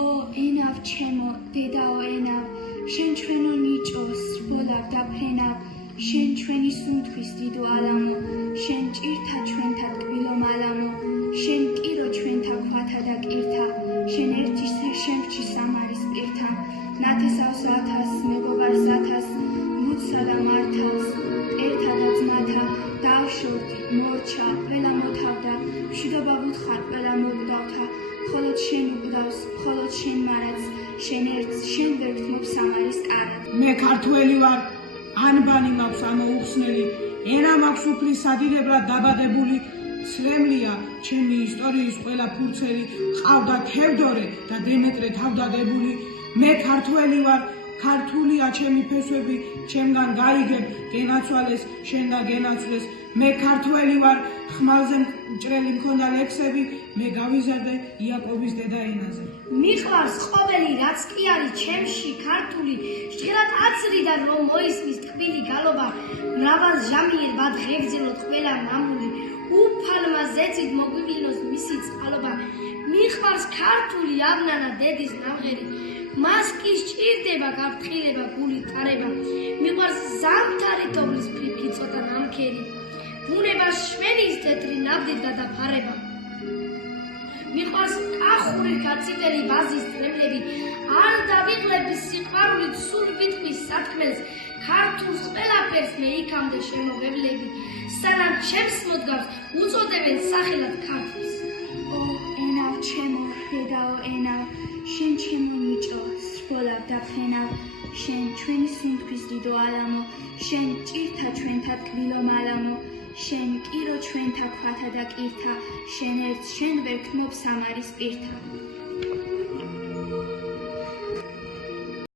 ო ენავ ჩემო დედაო ენავ შენ ჩვენო ნიჭო სრბოლავ და ფრენავ შენ ჩვენი სუნთვის დიდო ალამო შენ ჭირთა ჩვენთა ტკბილო მალამო შენ კირო ჩვენთა ქვათა და კირთა შენ ერთის შენში სამარის პირთა ნათესავს ათას მეგობარს ათას მუცსა და მართავს ერთა და ძმათა დავშორდი მორჩა ყველა მოთავდა მშვიდობა ვუთხარ ყველა მოგდავთა მხოლოდ შენ უგდავს მხოლოდ შენ მარაც შენ ერთს შენ ვერ გთმობ სამარის კარად მე ქართველი ვარ ანბანი მაქვს ამოუხსნელი ენა მაქვს უფლის სადირებლად დაბადებული ცრემლია ჩემი ისტორიის ყველა ფურცელი ყავდა თევდორე და დემეტრე თავდადებული მე ქართველი ვარ ქართულია ჩემი ფესვები ჩემგან გაიგებ გენაცვალეს შენ და გენაცვლეს მე ქართველი ვარ ხმალზე მჭრელი მქონდა ლექსები მე გავიზარდე იაკობის დედა ენაზე მიყვარს ყოველი რაც კი არის ჩემში ქართული ჭირად აცრიდან რომ მოისმის თბილი გალობა მრავალ ჟამიერბად ღეგრძელოთ ყველა მამული უფალმა ზეცით მოგვივლინოს მისი წყალობა მიყვარს ქართული ავნანა დედის ნამღერი მას კი სჭირდება გაფრთხილება გული ტარება მიყვარს ზამთარი თოვლის ფიფი ცოტა ნამქერი ბუნება შვენის თეთრი ნავდით გადაფარება მიყვარს კახური კაციტელი ბაზის წრებლები არ დავიღლები სიყვარულით სულ ვიტყვის სათქმელს ქართულს ყველაფერს მე იქამდე შემოვევლები სანამ ჩემს მოდგავს უწოდებენ სახელად ქართულს ო ენავ ჩემო დედაო ენავ შენ ჩემო ნიჭო სრბოლავ და ფრენავ შენ ჩვენი სუნთვის დიდო ალამო შენ ჭირთა ჩვენთა ტკბილო მალამო შენ კირო ჩვენთა ქვათა და კირთა შენ ერთს შენ ვერ გთმობ სამარის პირთა